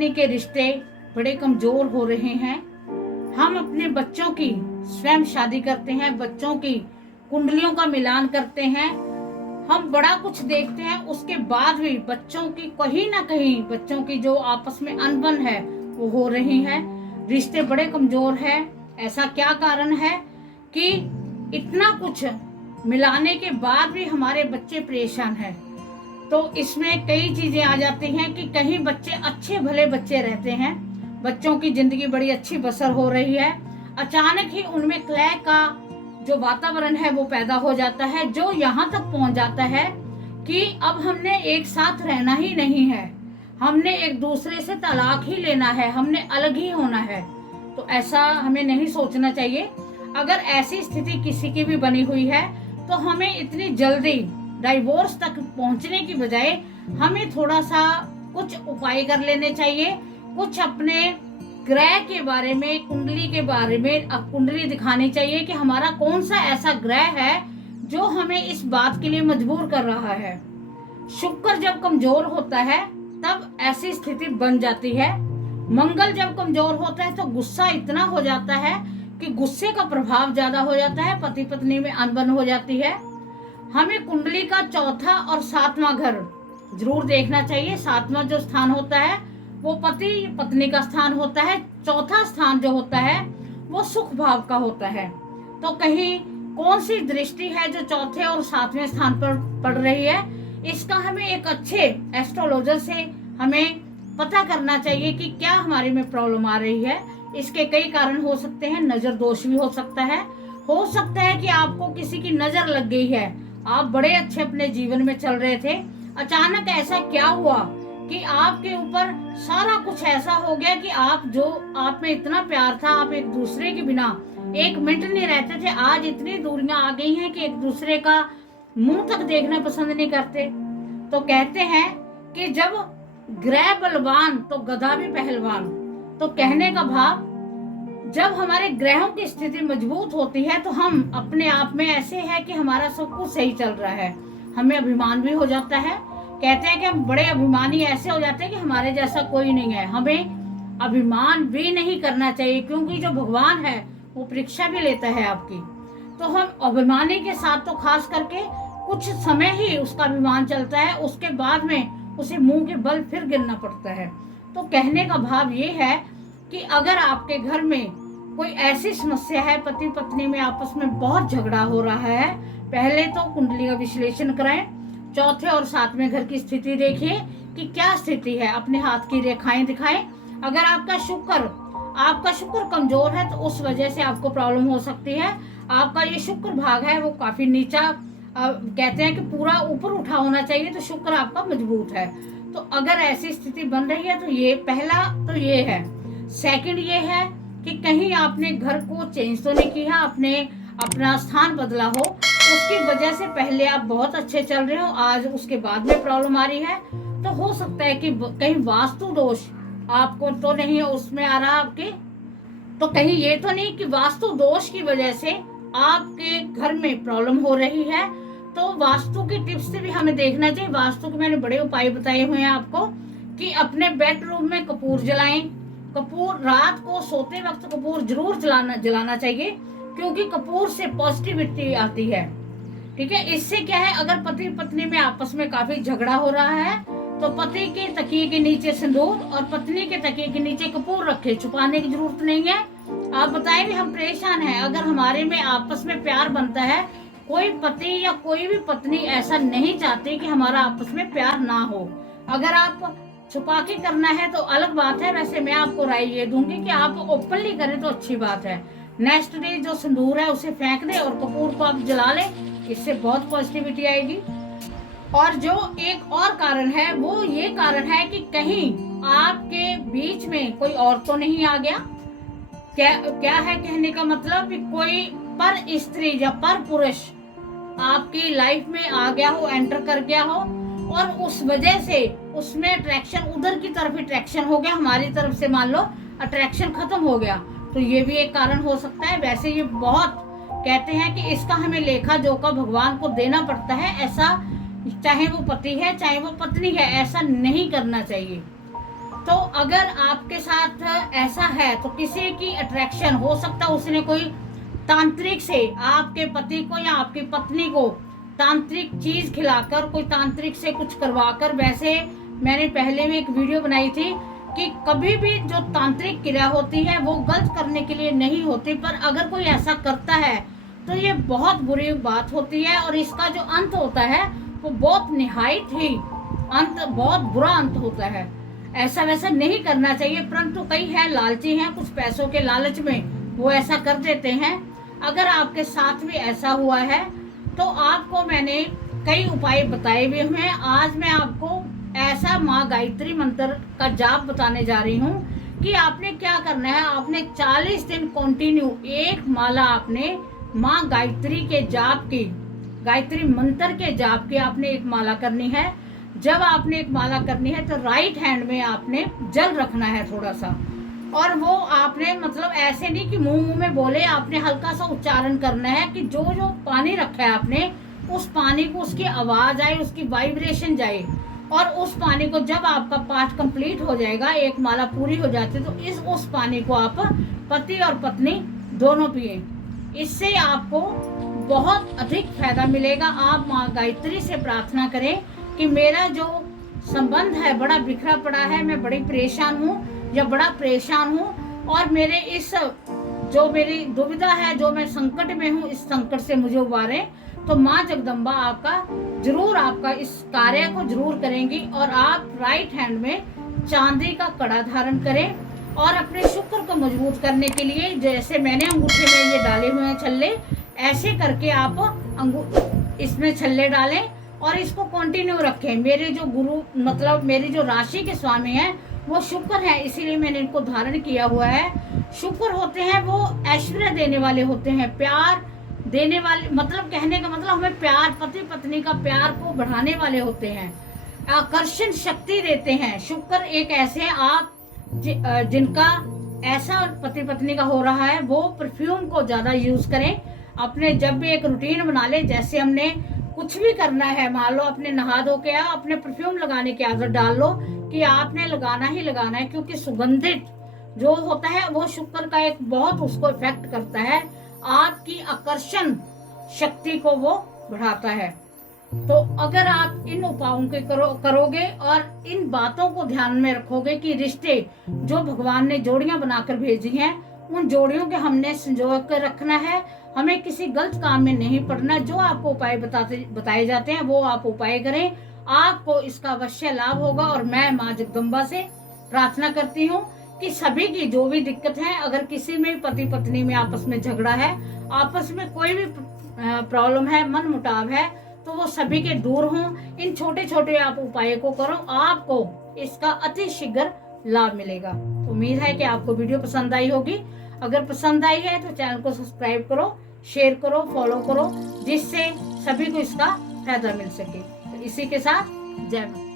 पत्नी के रिश्ते बड़े कमजोर हो रहे हैं। हम अपने बच्चों की स्वयं शादी करते हैं, बच्चों की कुंडलियों का मिलान करते हैं, हम बड़ा कुछ देखते हैं, उसके बाद भी बच्चों की कहीं ना कहीं बच्चों की जो आपस में अनबन है वो हो रही है, रिश्ते बड़े कमजोर है। ऐसा क्या कारण है कि इतना कुछ मिलाने के बाद भी हमारे बच्चे परेशान हैं? तो इसमें कई चीजें आ जाती हैं कि कहीं बच्चे अच्छे भले बच्चे रहते हैं, बच्चों की जिंदगी बड़ी अच्छी बसर हो रही है, अचानक ही उनमें क्लह का जो वातावरण है वो पैदा हो जाता है, जो यहाँ तक पहुंच जाता है कि अब हमने एक साथ रहना ही नहीं है, हमने एक दूसरे से तलाक ही लेना है, हमने अलग ही होना है। तो ऐसा हमें नहीं सोचना चाहिए। अगर ऐसी स्थिति किसी की भी बनी हुई है तो हमें इतनी जल्दी डाइवोर्स तक पहुंचने की बजाय हमें थोड़ा सा कुछ उपाय कर लेने चाहिए, कुछ अपने ग्रह के बारे में, कुंडली के बारे में कुंडली दिखानी चाहिए कि हमारा कौन सा ऐसा ग्रह है जो हमें इस बात के लिए मजबूर कर रहा है। शुक्र जब कमजोर होता है तब ऐसी स्थिति बन जाती है। मंगल जब कमजोर होता है तो गुस्सा इतना हो जाता है कि गुस्से का प्रभाव ज्यादा हो जाता है, पति पत्नी में अनबन हो जाती है। हमें कुंडली का चौथा और सातवां घर जरूर देखना चाहिए। सातवां जो स्थान होता है वो पति पत्नी का स्थान होता है, चौथा स्थान जो होता है वो सुख भाव का होता है। तो कहीं कौन सी दृष्टि है जो चौथे और सातवें स्थान पर पड़ रही है, इसका हमें एक अच्छे एस्ट्रोलॉजर से हमें पता करना चाहिए कि क्या हमारे में प्रॉब्लम आ रही है। इसके कई कारण हो सकते हैं, नजर दोष भी हो सकता है कि आपको किसी की नजर लग गई है, आप बड़े अच्छे अपने जीवन में चल रहे थे, अचानक ऐसा क्या हुआ कि आपके ऊपर सारा कुछ ऐसा हो गया कि आप में इतना प्यार था, आप एक दूसरे के बिना एक मिनट नहीं रहते थे, आज इतनी दूरियां आ गई हैं कि एक दूसरे का मुंह तक देखना पसंद नहीं करते। तो कहते हैं कि जब ग्रह बलवान तो गधा भी पहलवान। तो कहने का भाव, जब हमारे ग्रहों की स्थिति मजबूत होती है तो हम अपने आप में ऐसे हैं कि हमारा सब कुछ सही चल रहा है, हमें अभिमान भी हो जाता है। कहते हैं कि हम बड़े अभिमानी ऐसे हो जाते हैं कि हमारे जैसा कोई नहीं है। हमें अभिमान भी नहीं करना चाहिए, क्योंकि जो भगवान है वो परीक्षा भी लेता है आपकी। तो हम अभिमानी के साथ तो खास करके कुछ समय ही उसका अभिमान चलता है, उसके बाद में उसे मुंह के बल फिर गिरना पड़ता है। तो कहने का भाव ये है कि अगर आपके घर में कोई ऐसी समस्या है, पति पत्नी में आपस में बहुत झगड़ा हो रहा है, पहले तो कुंडली का विश्लेषण कराएं, चौथे और सातवें घर की स्थिति देखिए कि क्या स्थिति है, अपने हाथ की रेखाएं दिखाएं। अगर आपका शुक्र कमजोर है तो उस वजह से आपको प्रॉब्लम हो सकती है। आपका ये शुक्र भाग है वो काफी नीचा, कहते हैं कि पूरा ऊपर उठा होना चाहिए, तो शुक्र आपका मजबूत है। तो अगर ऐसी स्थिति बन रही है तो ये पहला तो ये है। सेकंड ये है कि कहीं आपने घर को चेंज तो नहीं किया, आपने अपना स्थान बदला हो, उसकी वजह से पहले आप बहुत अच्छे चल रहे हो, आज उसके बाद में प्रॉब्लम आ रही है। तो हो सकता है कि कहीं वास्तु दोष आपको तो नहीं उसमें आ रहा आपके, तो कहीं ये तो नहीं कि वास्तु दोष की वजह से आपके घर में प्रॉब्लम हो रही है। तो वास्तु की टिप्स से भी हमें देखना चाहिए। वास्तु के मैंने बड़े उपाय बताए हुए हैं आपको कि अपने बेडरूम में कपूर जलाएं। कपूर रात को सोते वक्त कपूर जरूर जलाना चाहिए, क्योंकि कपूर से पॉजिटिविटी आती है। ठीक है, इससे क्या है, अगर पति पत्नी में आपस में काफी झगड़ा हो रहा है तो पति के तकिए के नीचे सिंदूर और पत्नी के तकिए के नीचे कपूर रखे, छुपाने की जरूरत नहीं है। आप बताएं भी हम परेशान हैं, अगर हमारे में आपस में प्यार बनता है, कोई पति या कोई भी पत्नी ऐसा नहीं चाहती कि हमारा आपस में प्यार ना हो। अगर आप छुपा के करना है तो अलग बात है, वैसे मैं आपको राय ये दूंगी कि आप ओपनली करें तो अच्छी बात है। नेक्स्ट डे जो सिंदूर है उसे फेंक दे और कपूर को आप जला ले, इससे बहुत पॉजिटिविटी आएगी। और जो एक और कारण है वो ये कारण है कि कहीं आपके बीच में कोई और तो नहीं आ गया। क्या है कहने का मतलब कि कोई पर स्त्री या पर पुरुष आपकी लाइफ में आ गया हो, एंटर कर गया हो, और उस वजह से उसमें अट्रैक्शन, उधर की तरफ अट्रैक्शन हो गया, हमारी तरफ से मान लो अट्रैक्शन खत्म हो गया, तो ये भी एक कारण हो सकता है। वैसे ये बहुत कहते हैं कि इसका हमें लेखा जोखा भगवान को देना पड़ता है, ऐसा चाहे वो पति है चाहे वो पत्नी है, ऐसा नहीं करना चाहिए। तो अगर आपके साथ ऐसा है तो किसी की अट्रैक्शन हो सकता है, उसने कोई तांत्रिक से आपके पति को या आपकी पत्नी को तांत्रिक चीज खिलाकर, कोई तांत्रिक से कुछ करवाकर, वैसे मैंने पहले भी एक वीडियो बनाई थी कि कभी भी जो तांत्रिक क्रिया होती है वो गलत करने के लिए नहीं होती, पर अगर कोई ऐसा करता है तो ये बहुत बुरी बात होती है और इसका जो अंत होता है वो बहुत निहायत ही अंत, बहुत बुरा अंत होता है। ऐसा वैसा नहीं करना चाहिए, परंतु कई है लालची हैं, कुछ पैसों के लालच में वो ऐसा कर देते हैं। अगर आपके साथ भी ऐसा हुआ है तो आपको मैंने कई उपाय बताए हुए हैं। आज मैं आपको ऐसा माँ गायत्री मंत्र का जाप बताने जा रही हूँ कि आपने क्या करना है। आपने 40 दिन कंटिन्यू एक माला आपने माँ गायत्री के जाप की, गायत्री मंत्र के जाप की आपने एक माला करनी है। जब आपने एक माला करनी है तो राइट हैंड में आपने जल रखना है थोड़ा सा, और वो आपने मतलब ऐसे नहीं कि मुंह में बोले, आपने हल्का सा उच्चारण करना है कि जो जो पानी रखा है आपने, उस पानी को उसकी आवाज आए, उसकी वाइब्रेशन जाए, और उस पानी को जब आपका पाठ कंप्लीट हो जाएगा, एक माला पूरी हो जाती है, तो उस पानी को आप पति और पत्नी दोनों पिए। इससे आपको बहुत अधिक फायदा मिलेगा। आप माँ गायत्री से प्रार्थना करें कि मेरा जो संबंध है बड़ा बिखरा पड़ा है, मैं बड़ी परेशान हूँ या बड़ा परेशान हूँ, और मेरे इस जो मेरी दुविधा है, जो मैं संकट में हूँ, इस संकट से मुझे उबारें। तो माँ जगदम्बा आपका इस कार्य को जरूर करेंगी। और आप राइट हैंड में चांदी का कड़ा धारण करें, और अपने शुक्र को मजबूत करने के लिए, जैसे मैंने अंगूठे में ये डाले हुए हैं छल्ले, ऐसे करके आप इसमें छल्ले डालें और इसको कंटिन्यू रखें। मेरे जो गुरु मतलब मेरी जो राशि के स्वामी हैं वो शुक्र है, इसीलिए मैंने इनको धारण किया हुआ है। शुक्र होते हैं वो ऐश्वर्य देने वाले होते हैं, प्यार देने वाले, मतलब कहने का मतलब हमें प्यार, पति पत्नी का प्यार को बढ़ाने वाले होते हैं, आकर्षण शक्ति देते हैं। शुक्र एक ऐसे हैं, आप जिनका ऐसा पति पत्नी का हो रहा है वो परफ्यूम को ज्यादा यूज करें। अपने जब भी एक रूटीन बना ले, जैसे हमने कुछ भी करना है, मान लो अपने नहा धो के अपने परफ्यूम लगाने की आदत डाल लो कि आपने लगाना ही लगाना है, क्योंकि सुगंधित जो होता है वो शुक्र का एक बहुत उसको इफेक्ट करता है, आपकी आकर्षण शक्ति को वो बढ़ाता है। तो अगर आप इन उपायों के करोगे और इन बातों को ध्यान में रखोगे कि रिश्ते जो भगवान ने जोड़ियां बनाकर भेजी हैं, उन जोड़ियों के हमने संजो कर रखना है, हमें किसी गलत काम में नहीं पड़ना। जो आपको उपाय बताए जाते हैं वो आप उपाय करें, आपको इसका अवश्य लाभ होगा। और मैं माँ जगदम्बा से प्रार्थना करती हूँ कि सभी की जो भी दिक्कत है, अगर किसी में पति पत्नी में आपस में झगड़ा है, आपस में कोई भी प्रॉब्लम है, मन मुटाव है, तो वो सभी के दूर हों। इन छोटे छोटे आप उपायों को करो, आपको इसका अति शीघ्र लाभ मिलेगा। तो उम्मीद है कि आपको वीडियो पसंद आई होगी। अगर पसंद आई है तो चैनल को सब्सक्राइब करो, शेयर करो, फॉलो करो, जिससे सभी को इसका फायदा मिल सके। तो इसी के साथ जय माता।